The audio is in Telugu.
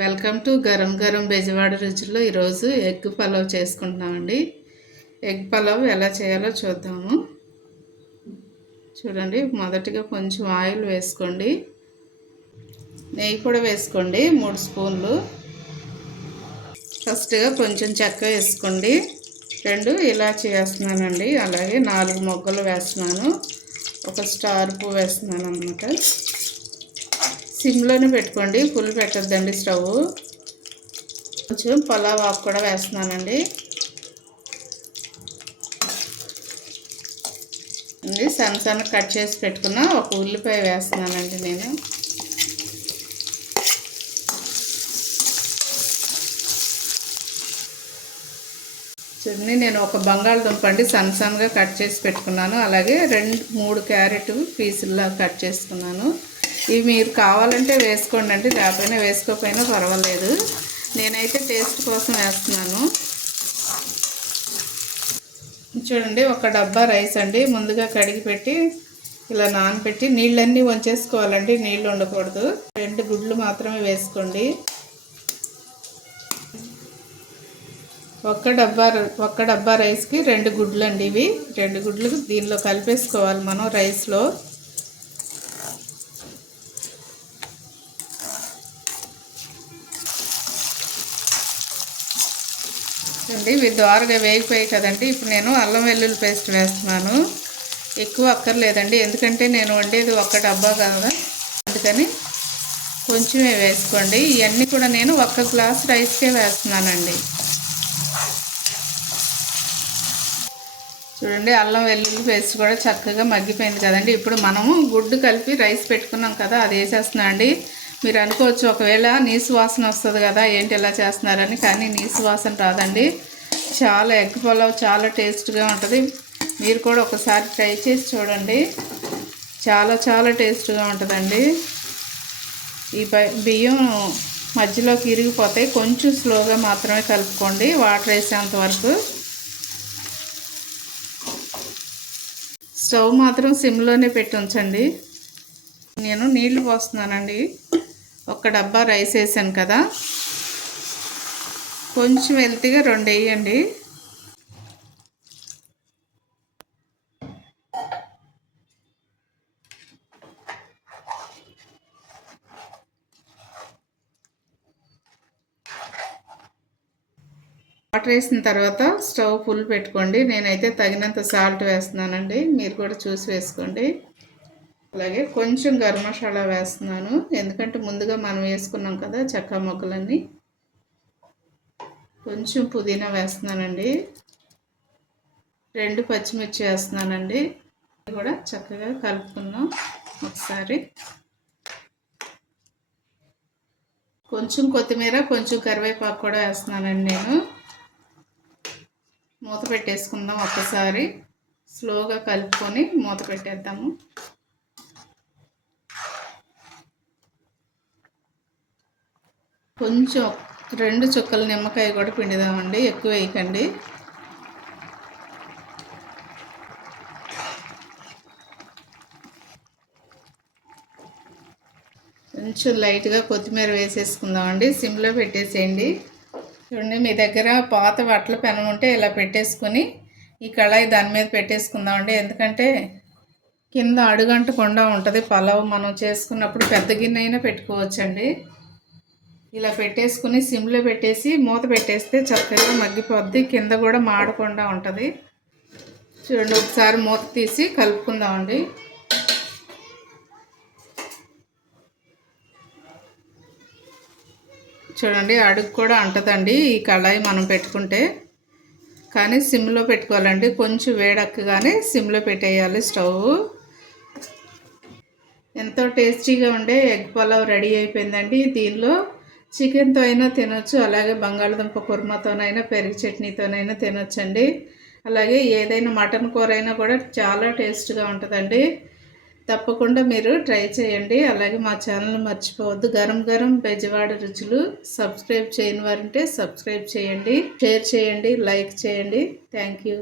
వెల్కమ్ టు గరం గరం బెజవాడ రుచుల్లో ఈరోజు ఎగ్ పలావ్ చేసుకుంటున్నామండి. ఎగ్ పలావ్ ఎలా చేయాలో చూద్దాము. చూడండి, మొదటిగా కొంచెం ఆయిల్ వేసుకోండి, నెయ్యి కూడా వేసుకోండి 3 స్పూన్లు. ఫస్ట్గా కొంచెం చెక్క వేసుకోండి, 2 ఇలాచీ వేస్తున్నానండి, అలాగే 4 మొగ్గలు వేస్తున్నాను, ఒక స్టార్ పువ్వు వేస్తున్నాను అన్నమాట. సిమ్లోనే పెట్టుకోండి, ఫుల్ పెట్టద్దండి స్టవ్. కొంచెం పలావ్ ఆకు కూడా వేస్తున్నానండి. సన్న కట్ చేసి పెట్టుకున్న ఒక ఉల్లిపాయ వేస్తున్నానండి నేను. చూడండి, నేను ఒక బంగాళదుంప అండి సన్నగా కట్ చేసి పెట్టుకున్నాను, అలాగే 2-3 క్యారెట్ పీసుల్లా కట్ చేసుకున్నాను. ఇవి మీరు కావాలంటే వేసుకోండి అండి, లేకపోయినా వేసుకోకపోయినా పర్వాలేదు. నేనైతే టేస్ట్ కోసం వేస్తున్నాను. చూడండి, ఒక డబ్బా రైస్ అండి ముందుగా కడిగి పెట్టి ఇలా నానబెట్టి నీళ్ళన్నీ వంచేసుకోవాలండి, నీళ్ళు ఉండకూడదు. 2 గుడ్లు మాత్రమే వేసుకోండి. ఒక్క డబ్బా రైస్కి 2 గుడ్లు అండి. ఇవి 2 గుడ్లు దీనిలో కలిపేసుకోవాలి మనం రైస్లో. అండి ఇవి దోరగా వేగిపోయాయి కదండి. ఇప్పుడు నేను అల్లం వెల్లుల్లి పేస్ట్ వేస్తున్నాను. ఎక్కువ అక్కర్లేదండి, ఎందుకంటే నేను వండేది ఒక్క డబ్బా కదా, అందుకని కొంచెమే వేసుకోండి. ఇవన్నీ కూడా నేను 1 గ్లాస్ రైస్కే వేస్తున్నానండి. చూడండి, అల్లం వెల్లుల్లి పేస్ట్ కూడా చక్కగా మగ్గిపోయింది కదండి. ఇప్పుడు మనము గుడ్డు కలిపి రైస్ పెట్టుకున్నాం కదా, అది వేసేస్తున్నా అండి. మీరు అనుకోవచ్చు ఒకవేళ నీసు వాసన వస్తుంది కదా, ఏంటి ఎలా చేస్తున్నారని, కానీ నీసు వాసన రాదండి. చాలా ఎగ్ పలావ్ చాలా టేస్ట్గా ఉంటుంది. మీరు కూడా ఒకసారి ట్రై చేసి చూడండి, చాలా టేస్ట్గా ఉంటుందండి. ఈ బియ్యం మధ్యలోకి ఇరిగిపోతాయి, కొంచెం స్లోగా మాత్రమే కలుపుకోండి వాటర్ వేసేంత వరకు. స్టవ్ మాత్రం సిమ్లోనే పెట్టి ఉంచండి. నేను నీళ్లు పోస్తున్నానండి. 1 డబ్బా రైస్ వేసాను కదా, కొంచెం వెల్తిగా 2 వేయండి. వాటర్ వేసిన తర్వాత స్టవ్ ఫుల్ పెట్టుకోండి. నేనైతే తగినంత సాల్ట్ వేస్తున్నానండి, మీరు కూడా చూసి వేసుకోండి. అలాగే కొంచెం గరం మసాలా వేస్తున్నాను, ఎందుకంటే ముందుగా మనం వేసుకున్నాం కదా చెక్క మొగ్గలన్నీ. కొంచెం పుదీనా వేస్తున్నానండి, 2 పచ్చిమిర్చి వేస్తున్నానండి. కూడా చక్కగా కలుపుకుందాం ఒకసారి. కొంచెం కొత్తిమీర, కొంచెం కరివేపాకు కూడా వేస్తున్నానండి నేను. మూత పెట్టేసుకుందాం ఒక్కసారి, స్లోగా కలుపుకొని మూత పెట్టేద్దాము. కొంచెం 2 చుక్కల నిమ్మకాయ కూడా పిండుదామండి, ఎక్కువ వేయకండి. కొంచెం లైట్గా కొత్తిమీర వేసేసుకుందామండి, సిమ్లో పెట్టేసేయండి. చూడండి, మీ దగ్గర పాత వట్టల పెనం ఉంటే ఇలా పెట్టేసుకొని ఈ కళాయి దాని మీద పెట్టేసుకుందామండి, ఎందుకంటే కింద అడుగంటకుండా ఉంటుంది. పలావ్ మనం చేసుకున్నప్పుడు పెద్ద గిన్నె అయినా పెట్టుకోవచ్చండి. ఇలా పెట్టేసుకుని సిమ్లో పెట్టేసి మూత పెట్టేస్తే చక్కగా మగ్గిపోద్ది, కింద కూడా మాడకుండా ఉంటుంది. చూడండి, ఒకసారి మూత తీసి కలుపుకుందామండి. చూడండి, అడుగు కూడా అంటదండి ఈ కళాయి మనం పెట్టుకుంటే, కానీ సిమ్లో పెట్టుకోవాలండి. కొంచెం వేడెక్కగానే సిమ్లో పెట్టేయాలి స్టవ్. ఎంతో టేస్టీగా ఉండే ఎగ్ పలావ్ రెడీ అయిపోయిందండి. దీనిలో చికెన్తో అయినా తినొచ్చు, అలాగే బంగాళదుంప కుర్మాతోనైనా పెరుగు చట్నీతోనైనా తినొచ్చండి. అలాగే ఏదైనా మటన్ కూర అయినా కూడా చాలా టేస్ట్గా ఉంటుందండి. తప్పకుండా మీరు ట్రై చేయండి. అలాగే మా ఛానల్ మర్చిపోవద్దు, గరం గరం బెజవాడ రుచులు. సబ్స్క్రైబ్ చేయని వారంటే సబ్స్క్రైబ్ చేయండి, షేర్ చేయండి, లైక్ చేయండి. Thank you.